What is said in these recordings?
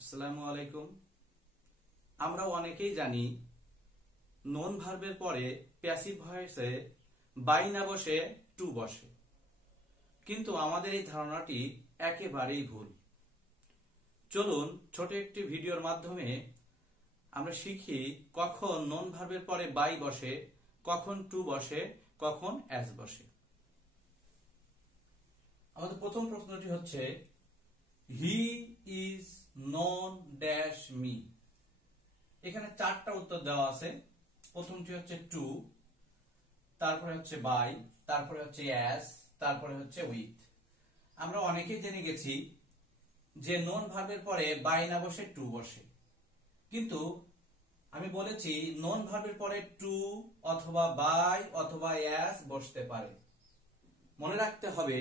আসসালামু আলাইকুম। আমরা অনেকেই জানি নন ভার্বের পরে প্যাসিভ ভয়েসে বাই না বসে টু বসে, কিন্তু আমাদের এই ধারণাটি একেবারেই ভুল। চলুন ছোট একটি ভিডিওর মাধ্যমে আমরা শিখি কখন নন ভার্বের পরে বাই বসে, কখন টু বসে, কখন অ্যাজ বসে। আমাদের প্রথম প্রশ্নটি হচ্ছে হি ইজ নন ড্যাশ মি। এখানে চারটা উত্তর দেওয়া আছে। প্রথমটি হচ্ছে টু, তারপরে হচ্ছে বাই, তারপরে হচ্ছে অ্যাজ, তারপরে হচ্ছে উইথ। আমরা অনেকেই জেনে গেছি যে নন ভার্বের পরে বাই না বসে টু বসে, কিন্তু আমি বলেছি নন ভার্বের পরে টু অথবা বাই অথবা অ্যাজ বসতে পারে। মনে রাখতে হবে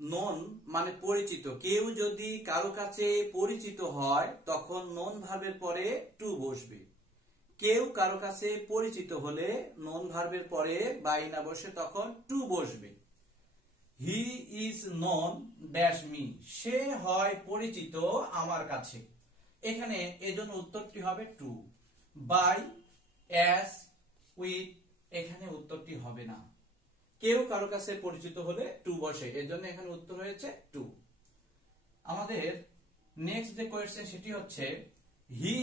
নন মানে পরিচিত। কেউ যদি কারো কাছে পরিচিত হয় তখন নন ভার্বের পরে টু বসবে। কেউ কারো কাছে পরিচিত হলে নন ভার্বের পরে বাই না বসে তখন টু বসবে। He is non dash me, সে হয় পরিচিত আমার কাছে। এখানে এজন্য উত্তরটি হবে টু। বাই, অ্যাজ, উইথ, এখানে উত্তরটি হবে না। কেউ কারো কাছে পরিচিত হলে টু বসে, এজন্য এখানে উত্তর হয়েছে টু। আমাদের নেক্সট যে কোয়েশ্চেন সেটি হচ্ছে হি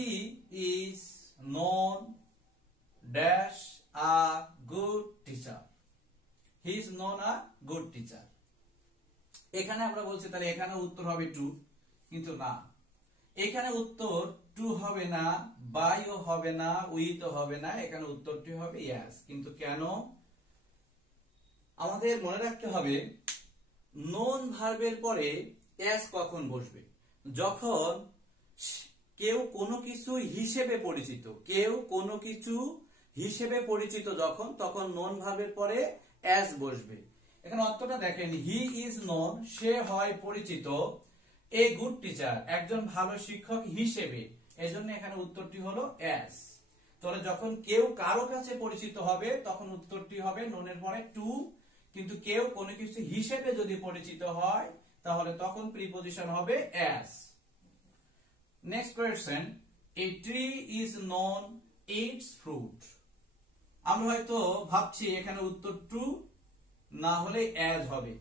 is non dash a good teacher. He is non a good teacher. এখানে আমরা বলছি তাহলে এখানে উত্তর হবে টু, কিন্তু না, এখানে উত্তর টু হবে না, বাইও হবে না, উইথও হবে না, এখানে উত্তরটি হবে ইয়েস। কিন্তু কেন? আমাদের মনে রাখতে হবে নন ভার্বের পরে অ্যাজ কখন বসবে? যখন কেউ কোনো কিছু হিসেবে পরিচিত, কেউ কোনো কিছু হিসেবে পরিচিত যখন, তখন নন ভার্বের পরে অ্যাজ বসবে। এখানে অর্থটা দেখেন, হি ইজ নন, সে হয় পরিচিত, এ গুড টিচার, একজন ভালো শিক্ষক হিসেবে, এজন্য এখানে উত্তরটি হলো অ্যাজ। তাহলে যখন কেউ কারো কাছে পরিচিত হবে তখন উত্তরটি হবে ননের পরে টু, কিন্তু কেউ কোনো কিছু হিসেবে যদি পরিচিত হয় তাহলে তখন প্রিপজিশন হবে as. Next question, a tree is non it's fruit. আমরা হয়তো ভাবছি এখানে উত্তর টু না হলে অ্যাজ হবে,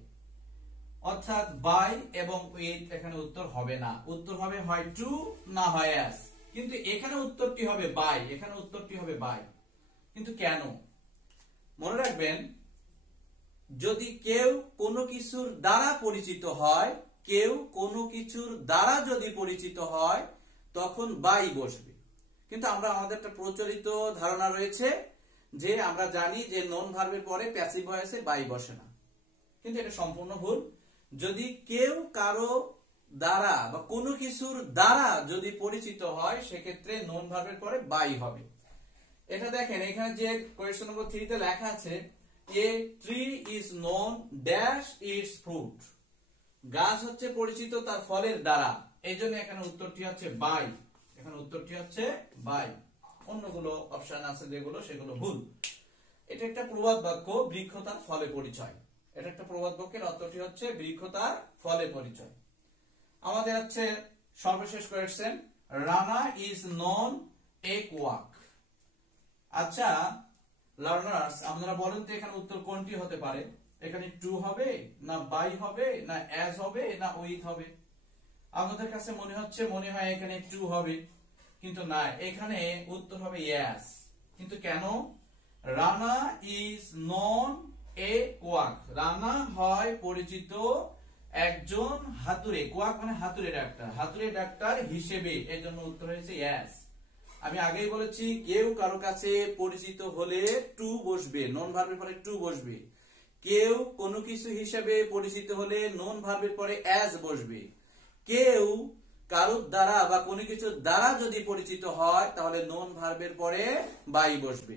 অর্থাৎ বাই এবং উইথ এখানে উত্তর হবে না, উত্তর হবে হয় টু না হয় অ্যাজ। কিন্তু এখানে উত্তরটি হবে বাই, এখানে উত্তরটি হবে বাই। কিন্তু কেন? মনে রাখবেন, যদি কেউ কোনো কিছুর দ্বারা পরিচিত হয়, কেউ কোনো কিছুর দ্বারা যদি পরিচিত হয় তখন বাই বসবে। কিন্তু আমাদের একটা প্রচলিত ধারণা রয়েছে যে আমরা জানি যে নন ভার্বের পরে প্যাসিভ ভয়েসে বাই বসে না, কিন্তু এটা সম্পূর্ণ ভুল। যদি কেউ কারো দ্বারা বা কোনো কিছুর দ্বারা যদি পরিচিত হয় সেক্ষেত্রে নন ভার্বের পরে বাই হবে। এটা দেখেন, এখানে যে কোয়েশ্চন নম্বর 3 তে লেখা আছে a tree is non dash it's fruit. গাছ হচ্ছে পরিচিত তার ফলের দ্বারা, এই জন্য এখানে উত্তরটি হচ্ছে বাই, এখানে উত্তরটি হচ্ছে বাই। অন্যগুলো অপশন আছে যেগুলো, সেগুলো ভুল। এটা একটা প্রবাদ বাক্য, বৃক্ষ তার ফলে পরিচয়। এটা একটা প্রবাদ বাক্যের অর্থটি হচ্ছে বৃক্ষ তার ফলে পরিচয়। আমাদের হচ্ছে সর্বশেষ question, Rana is non A quack. আচ্ছা লার্নার্স, আপনারা বলেন তো এখানে উত্তর কোনটি হতে পারে? এখানে টু হবে না বাই হবে না অ্যাজ হবে না উইথ হবে? আপনাদের কাছে মনে হয় এখানে টু হবে, কিন্তু না, এখানে উত্তর হবে ইয়েস। কিন্তু কেন? Rana is non A quack. Rana হয় পরিচিত একজন হাতুড়ে, কোয়াক মানে হাতুড়ে ডাক্তার, হাতুড়ে ডাক্তার হিসেবে, এর জন্য উত্তর হয়েছে ইয়েস। আমি আগেই বলেছি কেউ কারো কাছে পরিচিত হলে টু বসবে, নন ভার্বের পরে টু বসবে। কেউ কোনো কিছু হিসেবে পরিচিত হলে নন ভার্বের পরে অ্যাজ বসবে। কেউ কারোর দ্বারা বা কোনো কিছুর দ্বারা যদি পরিচিত হয় তাহলে নন ভার্বের পরে বাই বসবে।